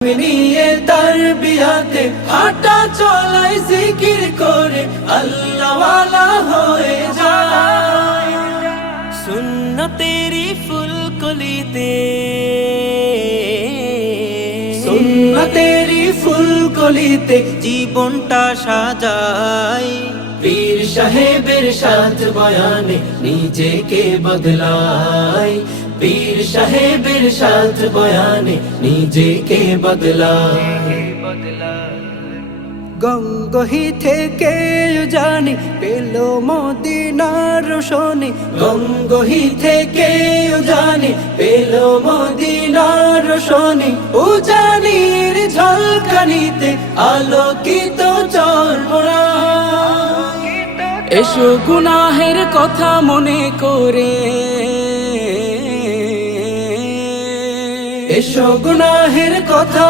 নিয়ে তারবিয়াতে হাঁটা চলাই জিকির করে আল্লাহ ওয়ালা হয়ে যায়। সুন্নতেরি ফুলকলিতে সুন্নতেরি ফুলকলিতে জীবনটা সাজাই। পীর সাহেবের সাথ বয়ানে নিজেকে বদলাই। পীর সাহেবের সাথ বয়ানে নিজেকে বদলাই। গঙ্গোহি থেকে জানি পেল মদিনার রোশনি। গঙ্গোহি থেকে জানি পেল মদিনার রোশনি। উজানির ঝলকানিতে আলোকিত চরমোরা। এসো গুনাহের কথা মনে করে, এসো গুনাহের কথা